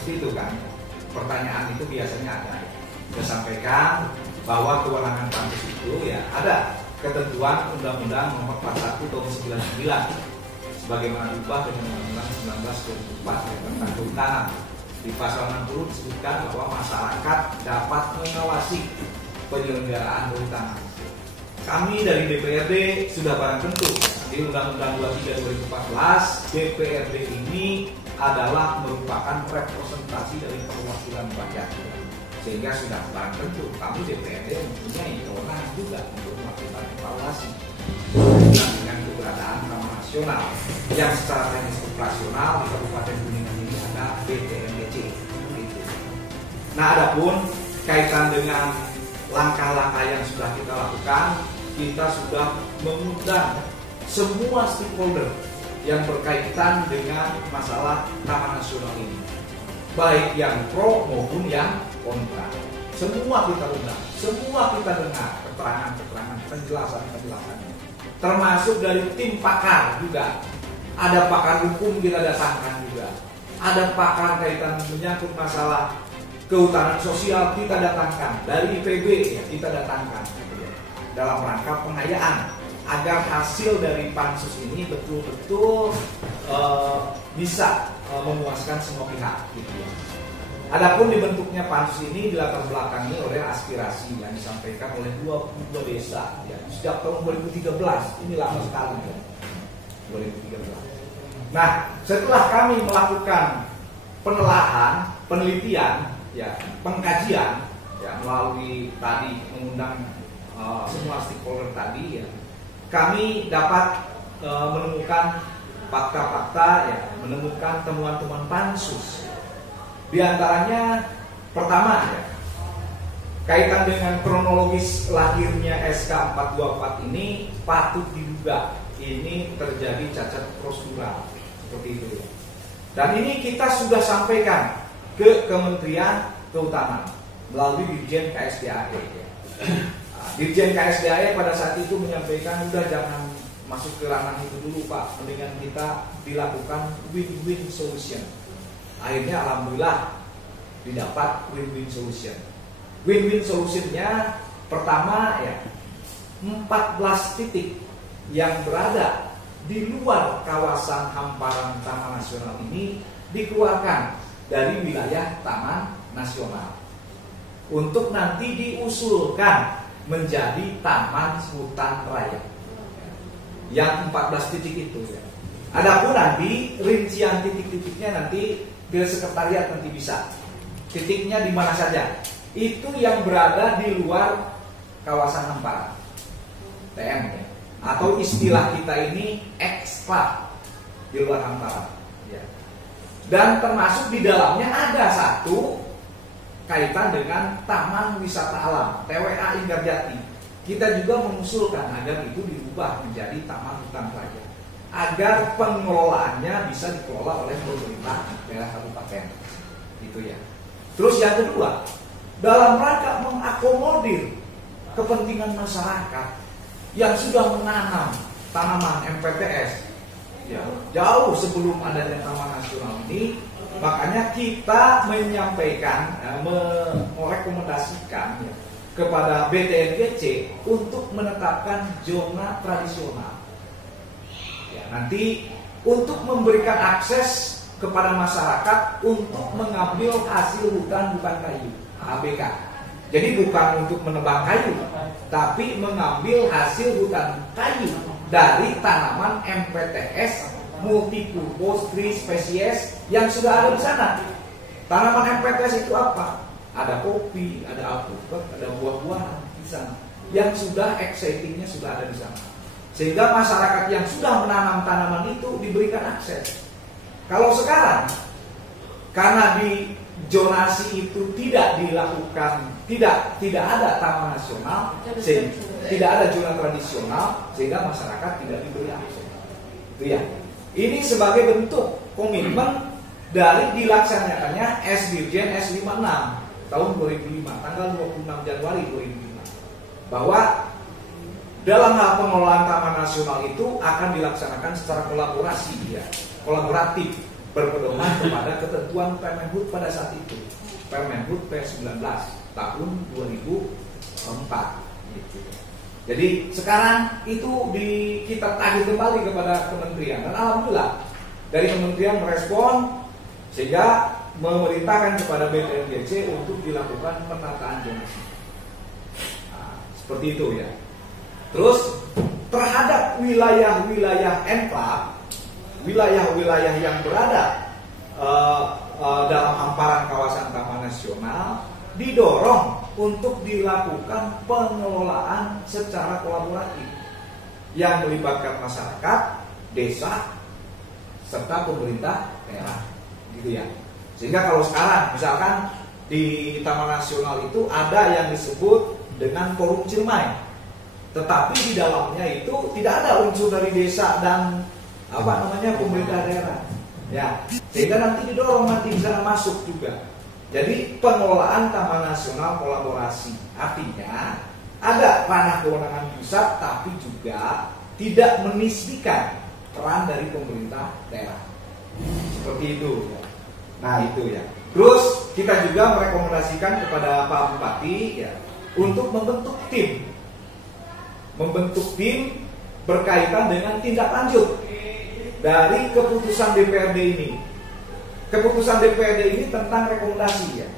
seperti itu kan. Pertanyaan itu biasanya ada. Saya sampaikan bahwa kewenangan pansus itu ya ada ketentuan Undang-Undang Nomor 41 Tahun 99 sebagaimana diubah dengan Undang-Undang 19 2004 tentang kehutanan. Di pasal 60 disebutkan bahwa masyarakat dapat mengawasi penyelenggaraan kehutanan. Kami dari DPRD sudah barang tentu di Undang-Undang 23 2014 DPRD ini adalah merupakan representasi dari perwakilan rakyat, sehingga sudah barang tentu kami DPRD mempunyai kewenangan juga untuk melakukan evaluasi dengan keberadaan Taman Nasional yang secara teknis operasional di Kabupaten Kuningan ini ada BTNDC. Nah, adapun kaitan dengan langkah-langkah yang sudah kita lakukan, kita sudah mengundang semua stakeholder yang berkaitan dengan masalah Taman Nasional ini, baik yang pro maupun yang kontra. Semua kita undang, semua kita dengar keterangan-keterangan, penjelasan-penjelasannya, termasuk dari tim pakar juga. Ada pakar hukum kita datangkan juga, ada pakar kaitan menyangkut masalah kehutanan sosial kita datangkan, dari IPB ya, kita datangkan dalam rangka pengayaan agar hasil dari pansus ini betul-betul bisa memuaskan semua pihak gitu ya. Adapun dibentuknya pansus ini dilatar belakangi oleh aspirasi yang disampaikan oleh 22 desa ya, sejak tahun 2013. Ini lama sekali ya, 2013. Nah, setelah kami melakukan penelaahan, penelitian ya, pengkajian ya, melalui tadi mengundang semua stakeholder tadi ya, kami dapat menemukan fakta-fakta ya, menemukan temuan-temuan pansus. Di antaranya pertama ya, kaitan dengan kronologis lahirnya SK 424 ini patut diduga ini terjadi cacat prosedural seperti itu ya. Dan ini kita sudah sampaikan ke Kementerian Kehutanan melalui Dirjen KSDAE ya. Dirjen KSDAE pada saat itu menyampaikan udah jangan masuk ke ranah itu dulu Pak, mendingan kita dilakukan win-win solution. Akhirnya alhamdulillah didapat win-win solution. Win-win solutionnya pertama ya, 14 titik yang berada di luar kawasan hamparan Taman Nasional ini dikeluarkan dari wilayah Taman Nasional untuk nanti diusulkan menjadi Taman Hutan Raya. Yang 14 titik itu ya. Adapun nanti rincian titik-titiknya nanti ke sekretariat nanti bisa. Titiknya di mana saja. Itu yang berada di luar kawasan hamparan TM ya. Atau istilah kita ini eksklav di luar hamparan ya. Dan termasuk di dalamnya ada satu kaitan dengan Taman Wisata Alam TWA Linggarjati. Kita juga mengusulkan agar itu diubah menjadi Taman Hutan Raya, agar pengelolaannya bisa dikelola oleh pemerintah daerah kabupaten, gitu ya. Terus yang kedua, dalam rangka mengakomodir kepentingan masyarakat yang sudah menanam tanaman MPTS, ya, jauh sebelum adanya Taman Nasional ini, makanya kita menyampaikan, merekomendasikan ya, kepada BTNGC untuk menetapkan zona tradisional. Ya, nanti untuk memberikan akses kepada masyarakat untuk mengambil hasil hutan bukan kayu (HBK). Jadi bukan untuk menebang kayu, tapi mengambil hasil hutan kayu dari tanaman MPTS multipurpose tree species yang sudah ada di sana. Tanaman MPTS itu apa? Ada kopi, ada alpukat, ada buah-buahan di sana yang sudah excitingnya sudah ada di sana. Sehingga masyarakat yang sudah menanam tanaman itu diberikan akses. Kalau sekarang karena di zonasi itu tidak dilakukan, tidak ada Taman Nasional, tidak ada zona tradisional, sehingga masyarakat tidak diberi akses. Itu ya. Ini sebagai bentuk komitmen dari dilaksanakannya S-Dirjen S56 tahun 2005, tanggal 26 Januari 2005, bahwa dalam hal pengelolaan Taman Nasional itu akan dilaksanakan secara kolaborasi ya, kolaboratif berpedoman kepada ketentuan Permenhub pada saat itu, Permenhub P19 tahun 2004 gitu. Jadi sekarang itu kita tagih kembali kepada kementerian, dan alhamdulillah dari kementerian merespon sehingga memerintahkan kepada BPNDC untuk dilakukan penataan zonasi. Nah, seperti itu ya. Terus terhadap wilayah-wilayah enklave, wilayah-wilayah yang berada dalam hamparan kawasan Taman Nasional, didorong untuk dilakukan pengelolaan secara kolaboratif yang melibatkan masyarakat, desa, serta pemerintah daerah, gitu ya. Sehingga kalau sekarang misalkan di Taman Nasional itu ada yang disebut dengan Forum Ciremai, tetapi di dalamnya itu tidak ada unsur dari desa dan pemerintah daerah, ya. Sehingga nanti didorong nanti bisa masuk juga. Jadi pengelolaan Taman Nasional kolaborasi, artinya ada ranah kewenangan pusat, tapi juga tidak menisbikan peran dari pemerintah daerah. Seperti itu. Nah itu ya. Terus kita juga merekomendasikan kepada Pak Bupati ya untuk membentuk tim berkaitan dengan tindak lanjut dari keputusan DPRD ini. Keputusan DPRD ini tentang rekomendasi ya.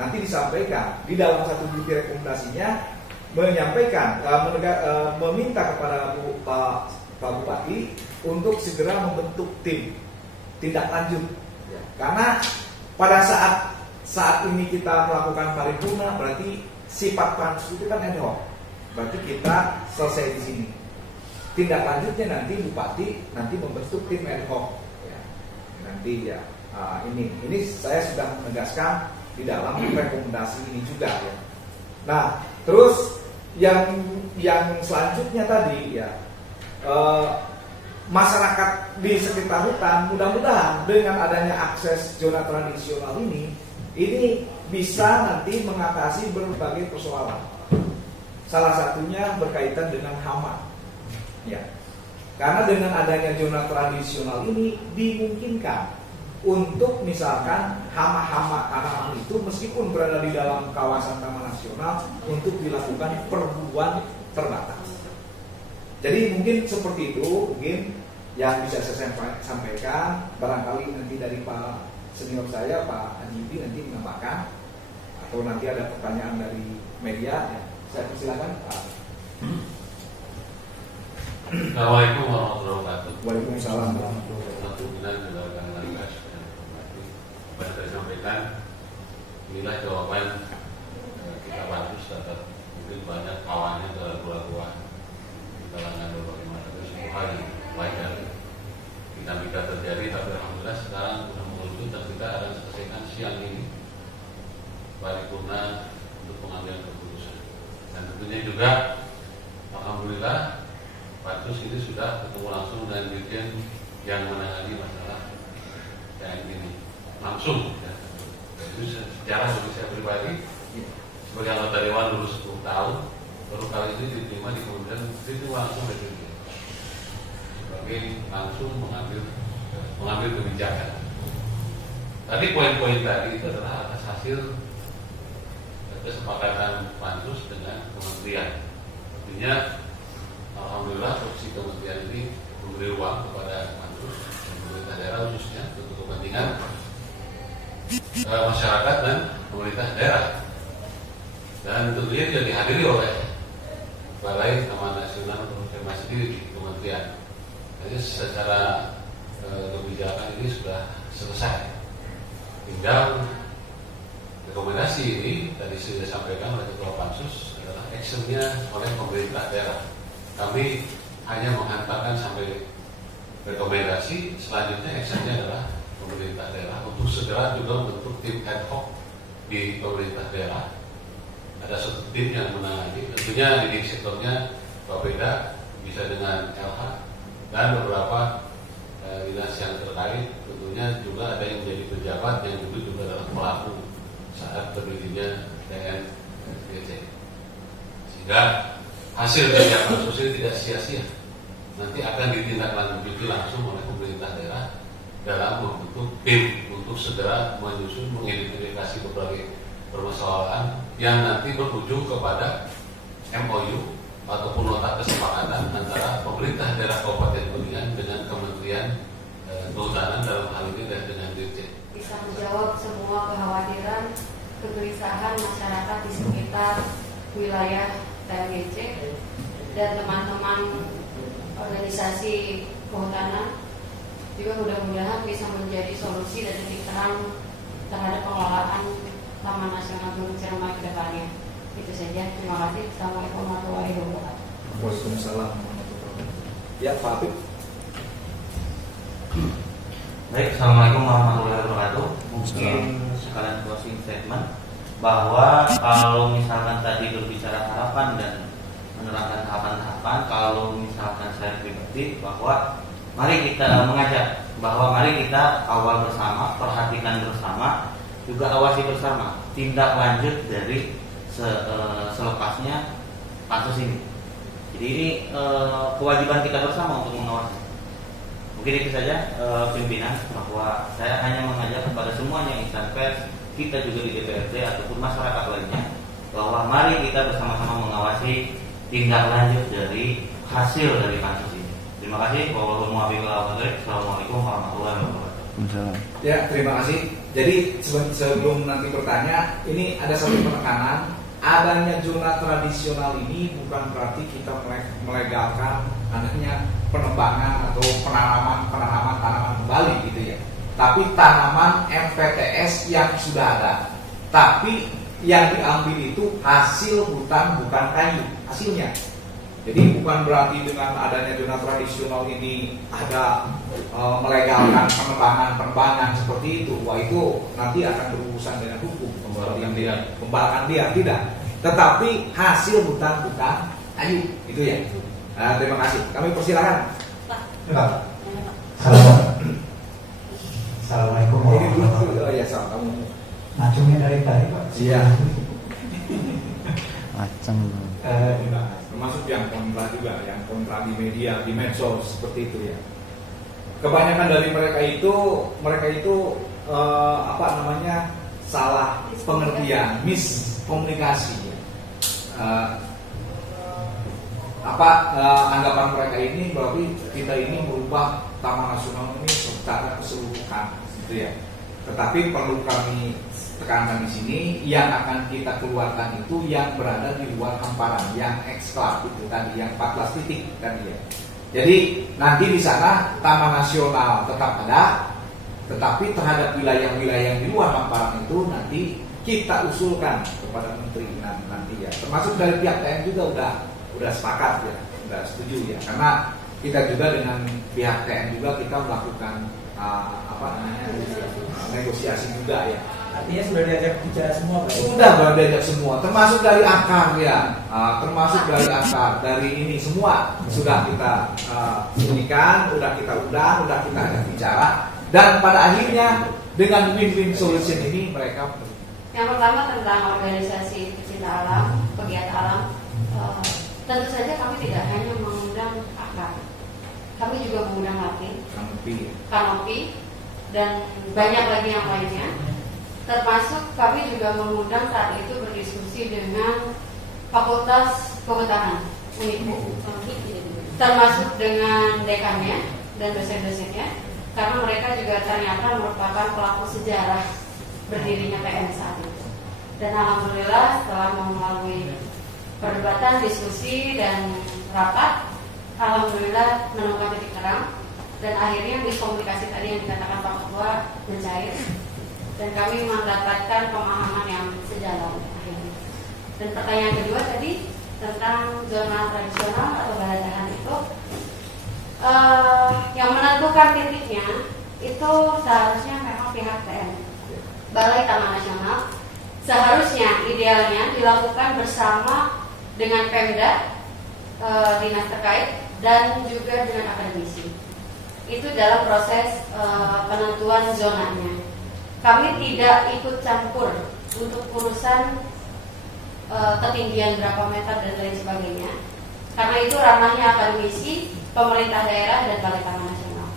Nanti disampaikan di dalam satu butir rekomendasinya menyampaikan meminta kepada Pak Bupati untuk segera membentuk tim tindak lanjut ya. Karena pada saat ini kita melakukan paripurna, berarti sifat pansus itu kan ad hoc. Berarti kita selesai di sini. Tindak lanjutnya nanti Bupati nanti membentuk tim ad hoc ya. Nanti ya ini saya sudah menegaskan di dalam rekomendasi ini juga ya. Nah, terus yang selanjutnya tadi ya, masyarakat di sekitar hutan mudah-mudahan dengan adanya akses zona tradisional ini bisa nanti mengatasi berbagai persoalan. Salah satunya berkaitan dengan hama ya. Karena dengan adanya zona tradisional ini dimungkinkan untuk misalkan hama-hama tanaman itu meskipun berada di dalam kawasan Taman Nasional untuk dilakukan perburuan terbatas. Jadi mungkin seperti itu mungkin yang bisa saya sampaikan. Barangkali nanti dari Pak senior saya Pak Haji nanti menambahkan, atau nanti ada pertanyaan dari media ya. Saya persilakan Pak. Assalamualaikum warahmatullahi wabarakatuh. Waalaikumsalam. Pada saya sampaikan, inilah jawaban kita bantu terhadap mungkin banyak kawannya ragu-raguan di kalangan berbagai macam hal yang wajar dinamika terjadi, tapi alhamdulillah sekarang sudah mengerucut dan kita akan selesaikan siang ini paripurna untuk pengambilan keputusan. Dan tentunya juga alhamdulillah Pansus ini sudah ketemu langsung dengan dirjen yang menangani masalah yang ini langsung ya. Jadi secara bagi saya pribadi sebagai anggota dewan dulu 10 tahun baru kali ini diterima di kemudian itu langsung dari dirjen sebagai langsung mengambil kebijakan. Tadi poin-poin tadi itu adalah atas hasil kesepakatan Pansus dengan kementerian. Artinya alhamdulillah posisi kementerian ini memberi ruang kepada Pansus dan pemerintah daerah khususnya untuk kepentingan masyarakat dan pemerintah daerah, dan tentunya juga dihadiri oleh Balai Taman Nasional Perhutani sendiri di kementerian. Jadi secara kebijakan ini sudah selesai. Tinggal rekomendasi ini tadi sudah disampaikan oleh Ketua Pansus adalah actionnya oleh pemerintah daerah. Kami hanya menghantarkan sampai rekomendasi, selanjutnya actionnya adalah pemerintah daerah untuk segera juga membentuk tim ad hoc di pemerintah daerah. Ada satu tim yang menangani, tentunya di sektornya berbeda, bisa dengan LH dan beberapa dinas yang terkait. Tentunya juga ada yang menjadi pejabat yang juga adalah pelaku saat berdirinya TNDC, sehingga hasil kerja Pansus ini tidak sia-sia, nanti akan ditindaklanjuti langsung oleh pemerintah daerah dalam membentuk tim untuk segera menyusun mengidentifikasi berbagai permasalahan yang nanti berujung kepada MOU ataupun nota kesepakatan antara pemerintah daerah Kabupaten Kuningan dengan Kementerian Kehutanan dalam hal ini dan dengan Dirjen. Bisa menjawab semua kekhawatiran, kegelisahan masyarakat di sekitar wilayah TMGC dan teman-teman organisasi kehutanan juga mudah-mudahan bisa menjadi solusi dan titik terang terhadap pengelolaan Taman Nasional Gunung Ciremai ke depannya. Itu saja. Terima kasih. Assalamualaikum warahmatullahi wabarakatuh. Waalaikumsalam warahmatullahi wabarakatuh. Ya, Pak Habib. Baik, Assalamualaikum warahmatullahi wabarakatuh. Mungkin sekalian closing statement bahwa kalau misalkan tadi berbicara harapan dan menerangkan tahapan-tahapan, kalau misalkan saya pribadi bahwa mari kita mengajak bahwa mari kita awal bersama, perhatikan bersama, juga awasi bersama tindak lanjut dari selepasnya pansus ini. Jadi ini kewajiban kita bersama untuk mengawasi. Mungkin itu saja pimpinan, bahwa saya hanya mengajak kepada semuanya insan pers, kita juga di DPRD ataupun masyarakat lainnya, bahwa mari kita bersama-sama mengawasi tindak lanjut dari hasil dari pansus ini. Terima kasih. Wassalamualaikum warahmatullahi wabarakatuh. Ya, terima kasih. Jadi sebelum nanti bertanya, ini ada satu penekanan, adanya zona tradisional ini bukan berarti kita melegalkan adanya penebangan atau penanaman tanaman kembali gitu ya. Tapi tanaman MPTS yang sudah ada. Tapi yang diambil itu hasil hutan, bukan kayu hasilnya. Jadi bukan berarti dengan adanya zona tradisional ini ada melegalkan penebangan seperti itu. Wah, itu nanti akan berurusan dengan hukum, pembalakan dia tidak. Tetapi hasil hutan bukan kayu, itu ya. Terima kasih. Kami persilakan. Assalamualaikum warahmatullahi wabarakatuh. Oh ya, Sam, kamu Macungnya dari tadi, Pak. Iya. Macam. Termasuk yang kontra juga, yang kontra di media, di medsos seperti itu ya. Kebanyakan dari mereka itu salah pengertian, miskomunikasi. Anggapan mereka ini bahwa kita ini merubah Taman Nasional ini secara keseluruhan, gitu ya. Tetapi perlu kami tekankan di sini, yang akan kita keluarkan itu yang berada di luar hamparan, yang eksklav itu tadi, yang 14 titik tadi ya. Jadi nanti di sana Taman Nasional tetap ada, tetapi terhadap wilayah-wilayah yang di luar hamparan itu nanti kita usulkan kepada Menteri nanti ya. Termasuk dari pihak TN juga udah sepakat ya, udah setuju ya. Karena kita juga dengan pihak TN juga kita melakukan negosiasi juga ya. Artinya sudah diajak bicara semua, Pak? Sudah diajak semua, termasuk dari akar ya, dari ini semua sudah kita berikan, sudah kita undang, sudah kita ajak bicara, dan pada akhirnya dengan win-win solution ini mereka. Yang pertama tentang organisasi pecinta alam, pegiat alam, tentu saja kami tidak hanya mengundang akar, kami juga mengundang kanopi, dan banyak lagi yang lainnya. Termasuk kami juga mengundang saat itu berdiskusi dengan Fakultas Kehutanan Uniku, termasuk dengan dekannya dan dosen-dosennya, karena mereka juga ternyata merupakan pelaku sejarah berdirinya TN saat itu. Dan alhamdulillah setelah melalui perdebatan, diskusi dan rapat, alhamdulillah menemukan titik terang, dan akhirnya miskomunikasi tadi yang dikatakan Pak Ketua mencair, dan kami mendapatkan pemahaman yang sejalan akhirnya. Dan pertanyaan kedua tadi tentang zona tradisional atau baladahan itu, yang menentukan titiknya itu seharusnya memang pihak TN, Balai Taman Nasional. Seharusnya idealnya dilakukan bersama dengan Pemda, dinas terkait, dan juga dengan akademisi. Itu dalam proses penentuan zonanya. Kami tidak ikut campur untuk urusan ketinggian berapa meter dan lain sebagainya, karena itu ranahnya akademisi, pemerintah daerah, dan Balai Taman Nasional.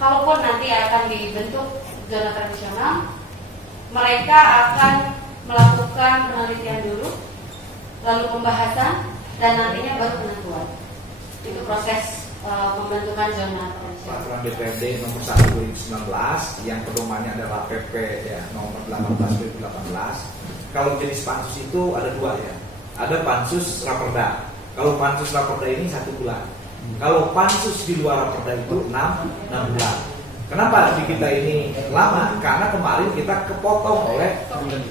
kalaupun nanti akan dibentuk zona tradisional, mereka akan melakukan penelitian dulu, lalu pembahasan, dan nantinya baru penentuan. Itu proses pembentukan zona tradisional. Peraturan DPRD nomor 1 2019 yang pedomannya adalah PP ya, nomor 18 2018. Kalau jenis pansus itu ada dua ya. Ada pansus raperda. Kalau pansus raperda ini 1 bulan. Kalau pansus di luar raperda itu 6 bulan. Kenapa di kita ini lama? Karena kemarin kita kepotong oleh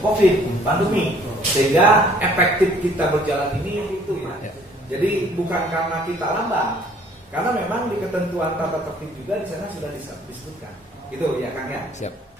COVID, pandemi, sehingga efektif kita berjalan ini itu ya. Jadi bukan karena kita lambat, karena memang di ketentuan tata tertib juga di sana sudah disebutkan. Itu ya Kang ya. Siap.